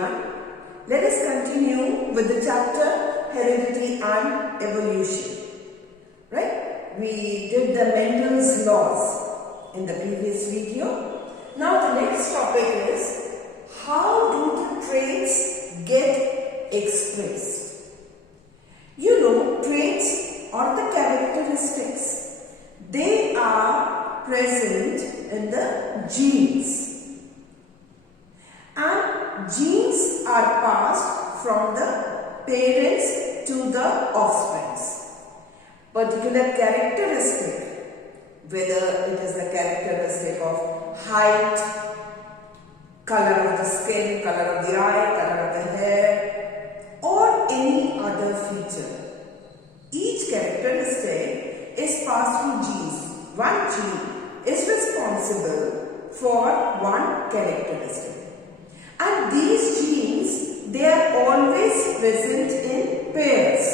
everyone. Let us continue with the chapter Heredity and Evolution. Right? We did the Mendel's laws in the previous video. Now the next topic is how do the traits get expressed? You know, traits are the characteristics. They are present in the genes. And genes are passed from the parents to the offsprings. Particular characteristic, whether it is the characteristic of height, color of the skin, color of the eye, color of the hair, or any other feature. Each characteristic is passed through genes. One gene is responsible for one characteristic. And these genes, they are always present in pairs,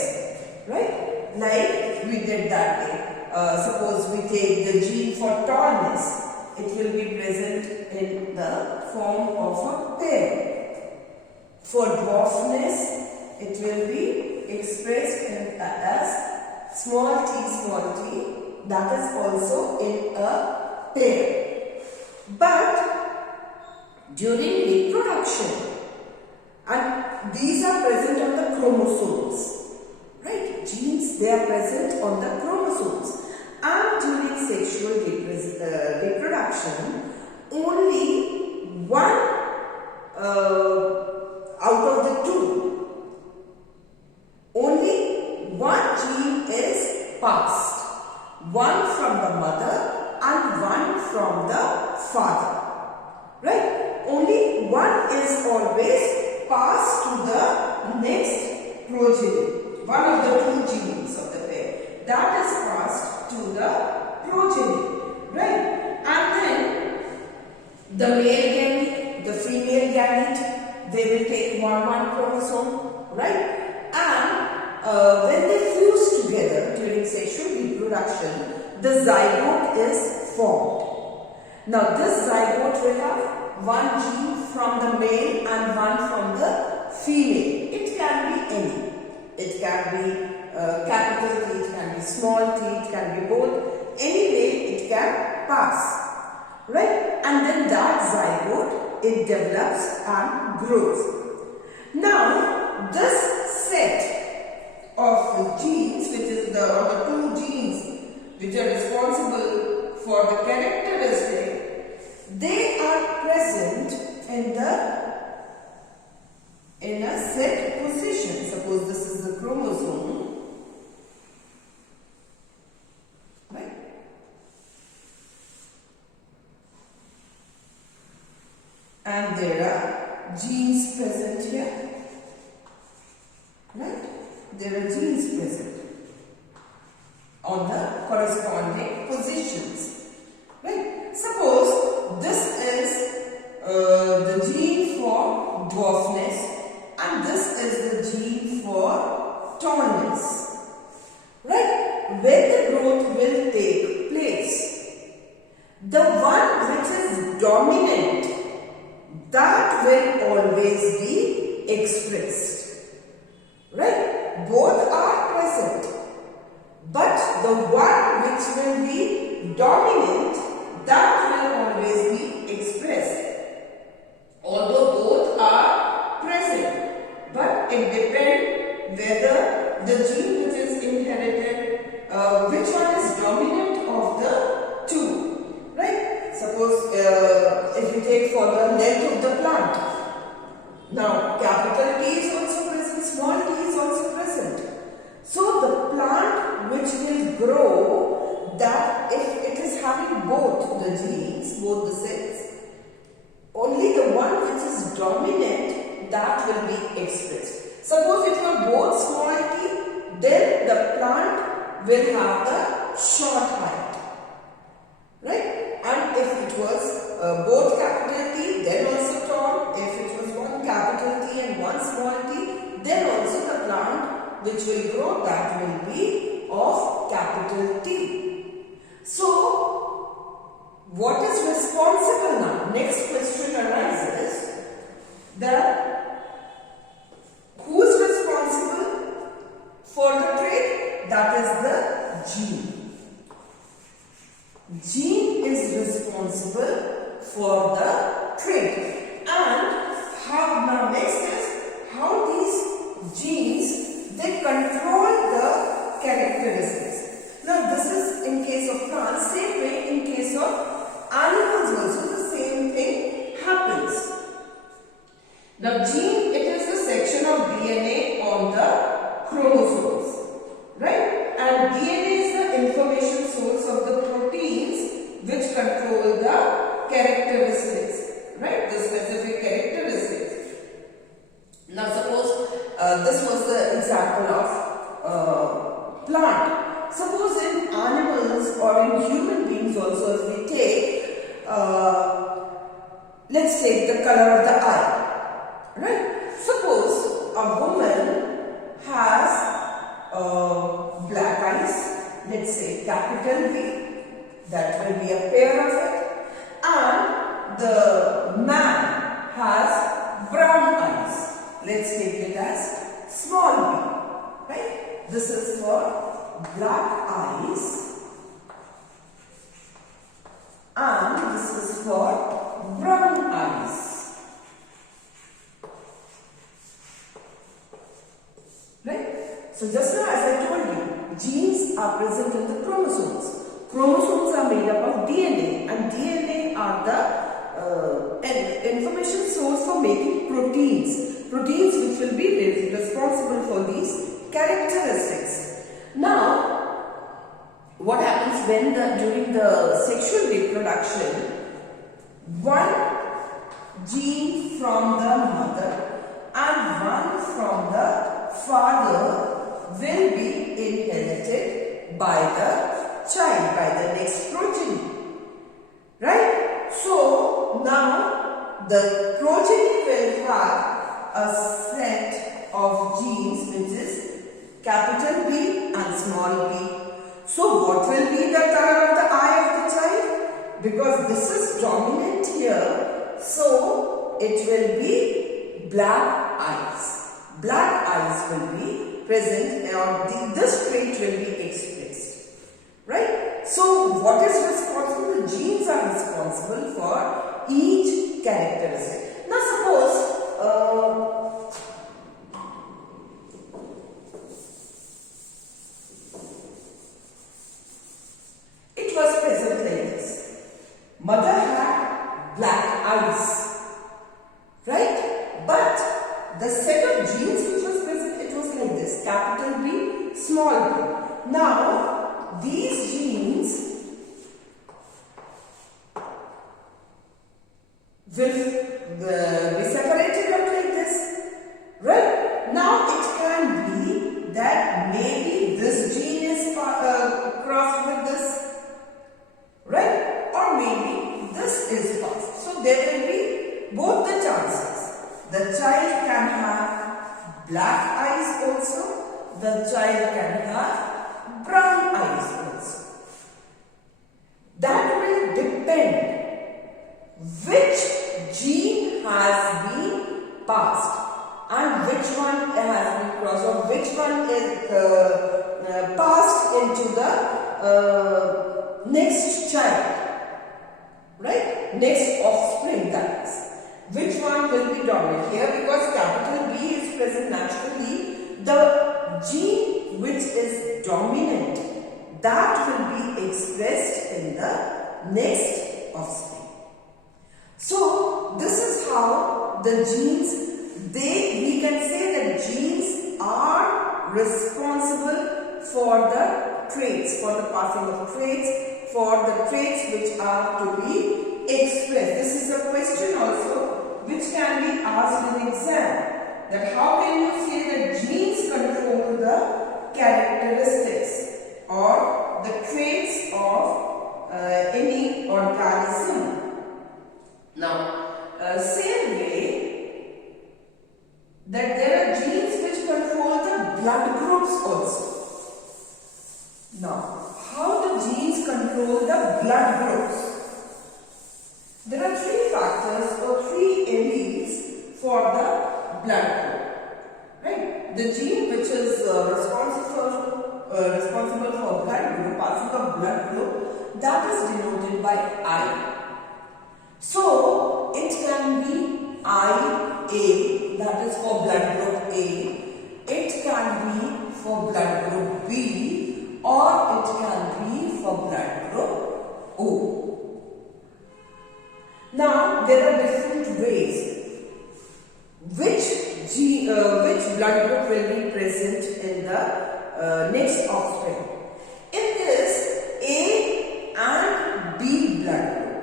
right? Like we did that day. Suppose we take the gene for tallness, it will be present in the form of a pair. For dwarfness, it will be expressed as small t, that is also in a pair. But during reproduction, and these are present on the chromosomes, right? Genes, they are present on the chromosomes, and during sexual reproduction, only one out of the two, only one gene is passed, one from the mother and one from the father, right? Only one is always passed to the next progeny. One of the two genes of the pair, that is passed to the progeny, right? And then the male gamete, the female gamete, they will take one chromosome, right? And when they fuse together during sexual reproduction, the zygote is formed. Now this zygote will have one gene from the male and one from the female. It can be any. It can be capital T, it can be small t, it can be both. Anyway, it can pass. Right? And then that zygote, it develops and grows. Now, this set of genes, which is the two genes which are responsible for the characteristic, they are present in a set position. Suppose this is the chromosome, right? And there are genes present here, right? There are genes present on the corresponding positions, right? Suppose this is the gene for dwarfness and this is the gene for tallness, right? When the growth will take place, the one which is dominant, that will always be expressed, right? Both are present, but the one which will be dominant, that will always be expressed. Although both are present, but it depends whether the gene which is inherited, which one is dominant of the two, right? Suppose if we take for the length of the plant, now capital T is also present, small t is also present. So the plant which will grow, that if it is having both the genes, both the cells, only the one which is dominant, that will be expressed. Suppose if you are both small t, then the plant will have the short height, right? And if it was both capital T, then also tall. If it was one capital T and one small t, then also the plant which will grow, that will be of capital T. So, what is responsible now? Next question arises that responsible for the trait. And how, now next is how these genes, they control the characteristics. Now this is in case of plants, same way in case of animals also the same thing happens. Now gene, it is a section of DNA on the chromosomes, right? And DNA is the information source of the proteins which control the characteristics, right? The specific characteristics. Now suppose this was the example of plant. Suppose in animals or in human beings also, if we take, let's take the color of the eye, right? Suppose a woman has black eyes, let's say capital B, that will be a pair of it, and the man has brown eyes, let's take it as small b, right? This is for black eyes and this is for brown eyes, right? So just now as I told you, genes are present in the chromosomes. Chromosomes are made up of DNA and DNA are the information source for making proteins. Proteins which will be responsible for these characteristics. Now, what happens when during the sexual reproduction, one gene from the mother and one from the father will be inherited by the child, by the next progeny, right? So now the progeny will have a set of genes which is capital B and small b. So what will be the color of the eye of the child? Because this is dominant here, so it will be black eyes. Black eyes will be present or this trait will be expressed, right? So what is responsible? The genes are responsible for each characteristic. Now suppose it was present like this. Mother had black eyes, right? But the set of genes which was present, it was like this, capital B, small b. Now these genes will be separated out like this, right? Now it can be that maybe this gene is crossed with this, right? Or maybe this is passed. So there will be both the chances. The child can have black eyes also, the child can have brown eyes also. That will depend which gene has been passed and which one has been crossed, or which one is passed into the next child, right? Next offspring, that is. Which one will be dominant here? Because capital B is present naturally, the gene which is dominant, that will be expressed in the next offspring. So this is how the genes, we can say that genes are responsible for the traits, for the passing of traits, for the traits which are to be expressed. This is a question also which can be asked in exam, that how can you say that genes control the characteristics or the traits of any organism. Now, same way that there are genes which control the blood groups also. Now, how do genes control the blood groups? There are three factors or three alleles for the blood group, right? The gene which is responsible for blood group, passing of blood group, that is denoted by I. So it can be IA, that is for blood group A. It can be for blood group B, or it can be for blood group O. Now there are different ways which blood group will be present in the next offspring. In this A and B blood group,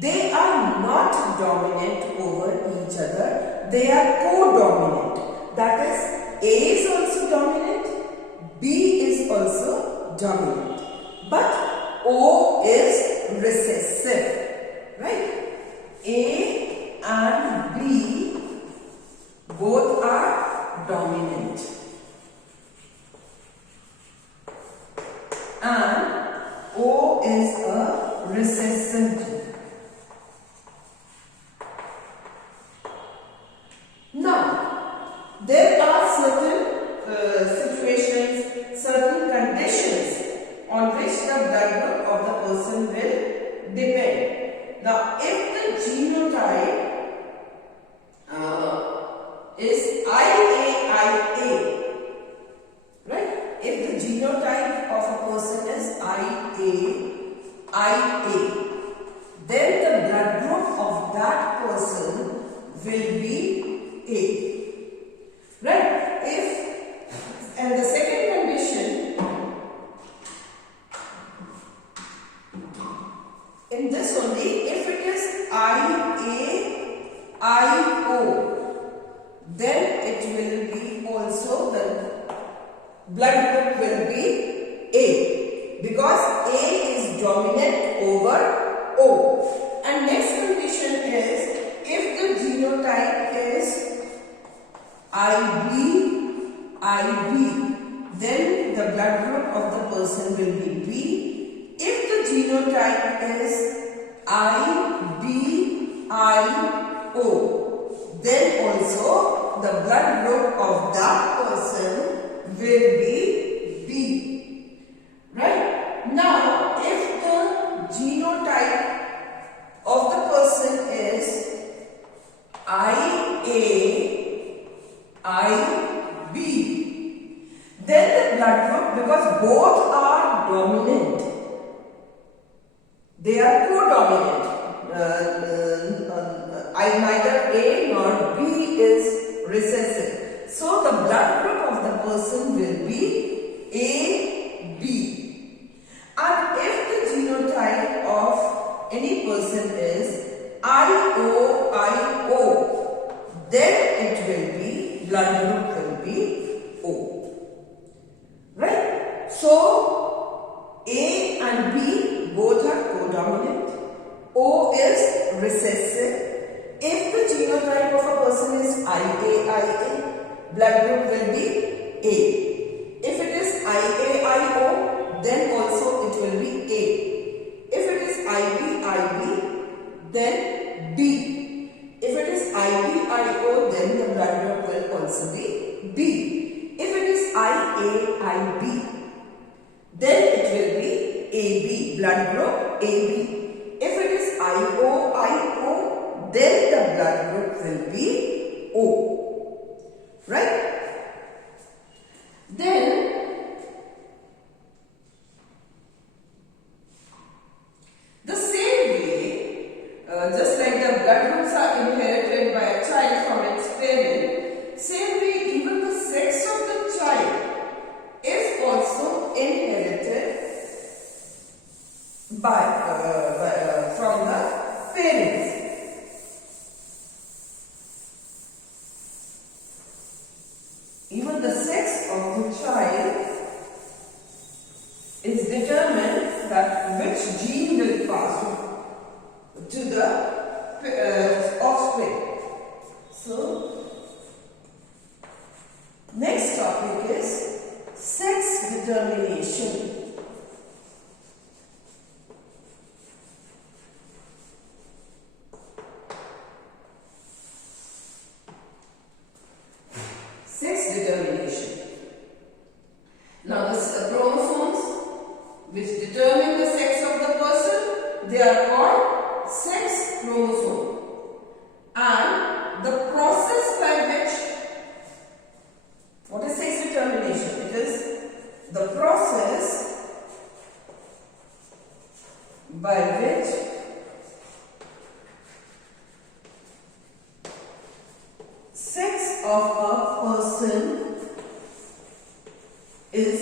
they are not dominant over each other, they are co-dominant. That is, A is also dominant, B is also dominant, but O is recessive, right? A and B both are dominant, and O is a recessive gene. Now, there are certain situations, certain conditions on which the blood group of the person will depend. Now, if the genotype is IAIA, right? If the genotype of a person is IAIA, then the blood group of that person will be A, right? And the second condition, in this only, if it is IAIO, then it will be also, the blood group will be A, because A is dominant over O. And next condition is, if the genotype is IB, then the blood group of the person will be B. If the genotype is IBIO, then also the blood group of that person will be B. Right? Now, if the genotype of the person is IAIB, then the blood group, because both are dominant, they are co-dominant, neither A nor B is recessive. So the blood group of the person will be AB. And if the genotype of any person is IOIO, then it will be, blood group will be O. Right? So, A and B both are co-dominant. O is recessive. If the genotype of a person is IAIA, blood group will be A. If it is IAIO, then also it will be A. If it is IBIB, then B. If it is IBIO, then the blood group will also be B. If it is IAIB, then it will be AB, blood group AB. If it is IOIO, then the blood group will be O. Right? Then, the same way, just like the blood groups are inherited by a child from its parent, same way even the sex of the child is also inherited from the parents. Even the sex of the child is determined that which gene will pass to the offspring. So, next topic is sex determination. Sex determination. Now, the chromosomes which determine the sex of the person, they are called sex chromosome, and the process by which, what is sex determination? It is the process by which sex of a person is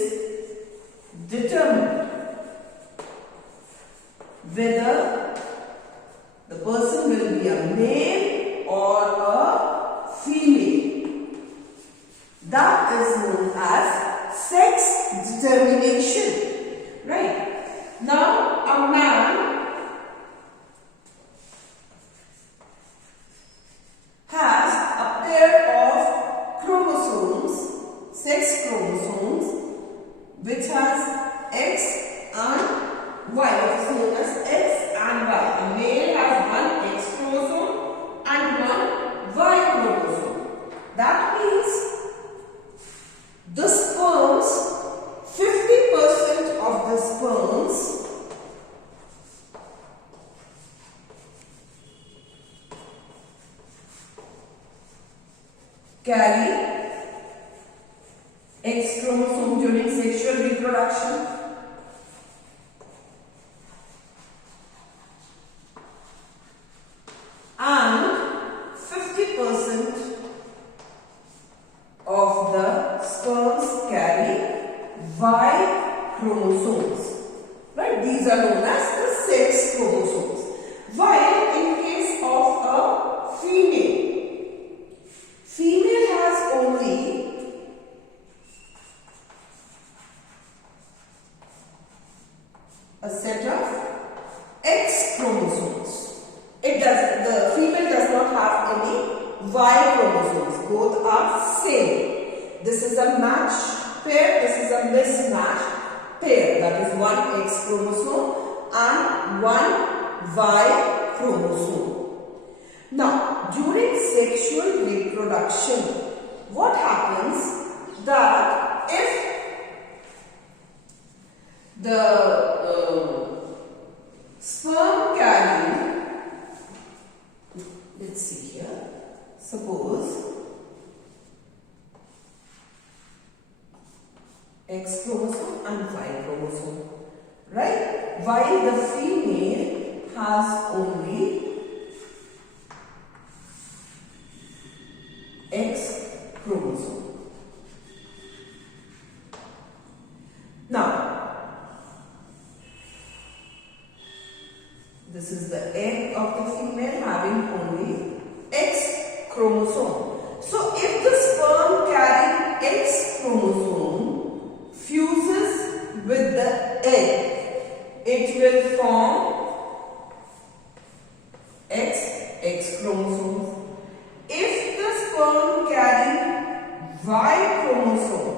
determined. Whether the person will be a male or a female. That is known as sex determination. Right? Now, a man has a pair of chromosomes, sex chromosomes, which has X and Y. It is known as X and Y. A male has one X chromosome and one Y chromosome. That means the sperms, 50% of the sperms carry X chromosome during sexual reproduction. And 50% of the sperms carry Y chromosomes. Right? These are known as the sex chromosomes. While in case of a female has only a set of X chromosomes. The female does not have any Y chromosomes. Both are same. This is a match pair. This is a mismatch pair. That is one X chromosome and one Y chromosome. Now, during sexual reproduction, what happens that if the sperm carrying, let's see here, suppose X chromosome and Y chromosome, right? While the female has only X chromosome. Now, this is the egg of the female having only X chromosome. So, if the sperm carrying X chromosome fuses with the egg, it will form X chromosomes. If the sperm carrying Y chromosome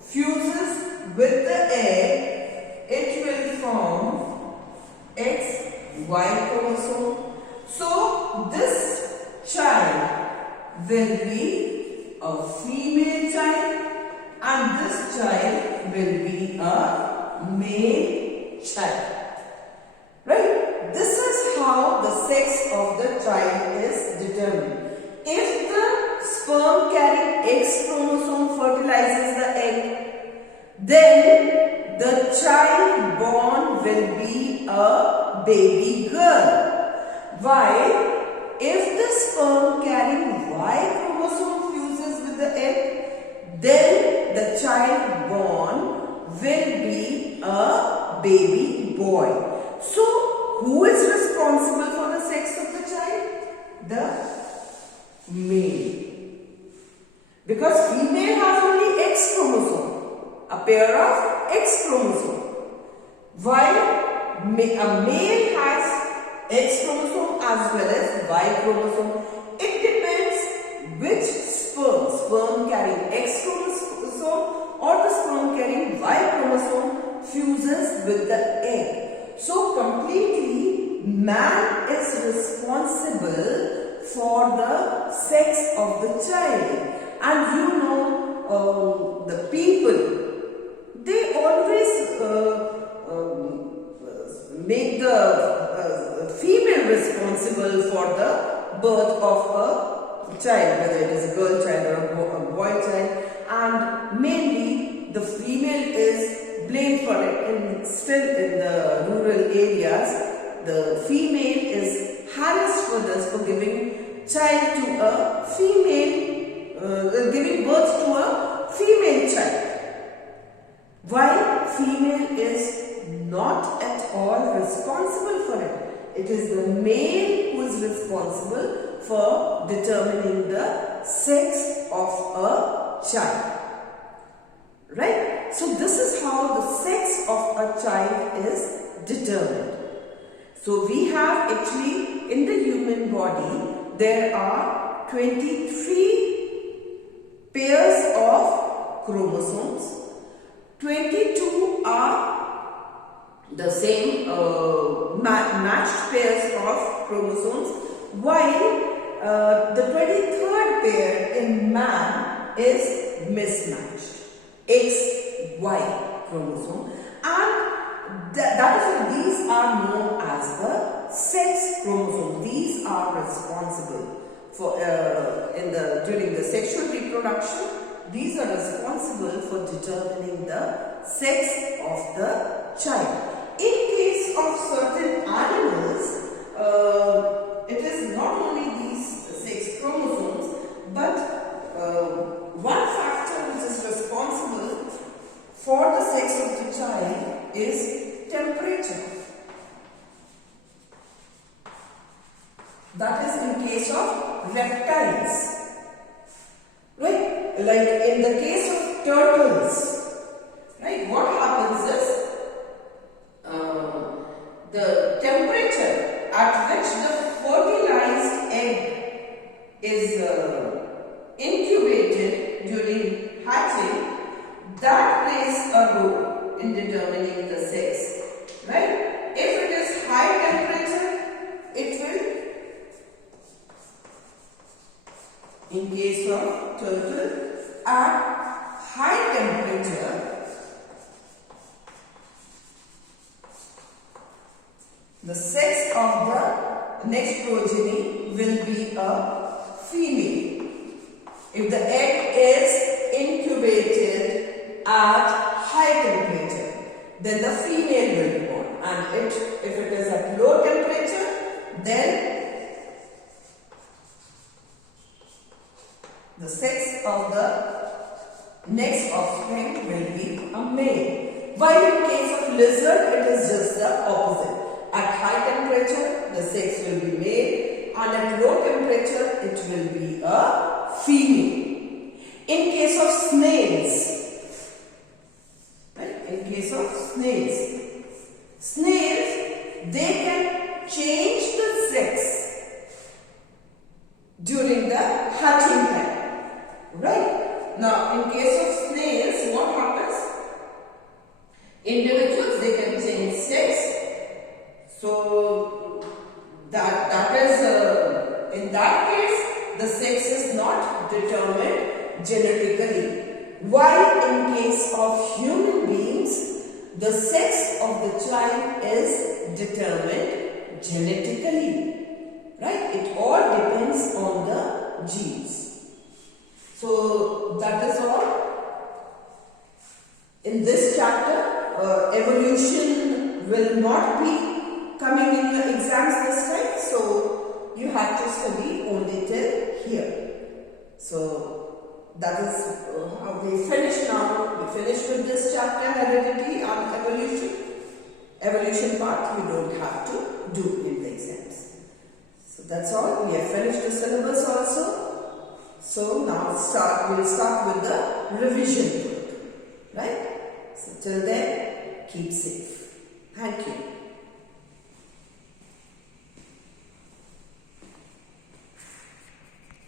fuses with the egg, it will form XY chromosome. So, this child will be a female child and this child will be a male child. Right? This is how the sex of the child is determined. If the sperm carrying X chromosome fertilizes the egg, then the child born will be a baby girl. While if the sperm carrying Y chromosome fuses with the egg, then the child born will be a baby boy. So, who is responsible for the sex of the child? The male. Because female has only X chromosome, a pair of X chromosome. While a male has X chromosome as well as Y chromosome. It depends which sperm carrying X chromosome or the sperm carrying Y chromosome fuses with the egg. So completely man is responsible for the sex of the child. And you know, the people, they always make the female responsible responsible for the birth of a child, whether it is a girl child or a boy child, and mainly the female is blamed for it. Still in the rural areas, the female is harassed for this, for giving child to a female, giving birth to a female child. While female is not at all responsible for it. It is the male who is responsible for determining the sex of a child. Right? So this is how the sex of a child is determined. So we have actually in the human body there are 23 pairs of chromosomes. 22 are the same matched pairs of chromosomes, while the 23rd pair in man is mismatched, XY chromosome, and that is, these are known as the sex chromosome. These are responsible for during the sexual reproduction. These are responsible for determining the sex of the child. In case of certain animals, it is not only these 6 chromosomes, but one factor which is responsible for the sex of the child is temperature. That is in case of reptiles. Right? Like in the case of turtles, right? What happens is, the temperature at which the fertilized egg is incubated during hatching, that plays a role in determining the sex. Right? If it is high temperature, it will, in case of turtle, at high temperature, the sex of the next progeny will be a female. If the egg is incubated at high temperature, then the female will be born. And if it is at low temperature, then the sex of the next offspring will be a male. While in case of lizard, it is just the opposite. At high temperature, the sex will be male, and at low temperature, it will be a female. In case of snails, right? In case of snails, they can change the sex during the hatching time, right? Now, in case of snails, what happens? Individuals, they can change sex. So that is in that case the sex is not determined genetically. While in case of human beings, the sex of the child is determined genetically. Right? It all depends on the genes. So that is all. In this chapter, evolution will not be coming in your exams this time, so you have to study only till here. So that is how we finish now. We finish with this chapter, heredity and evolution. Evolution part we don't have to do in the exams. So that's all. We have finished the syllabus also. So now we'll start with the revision work. Right? So till then, keep safe. Thank you.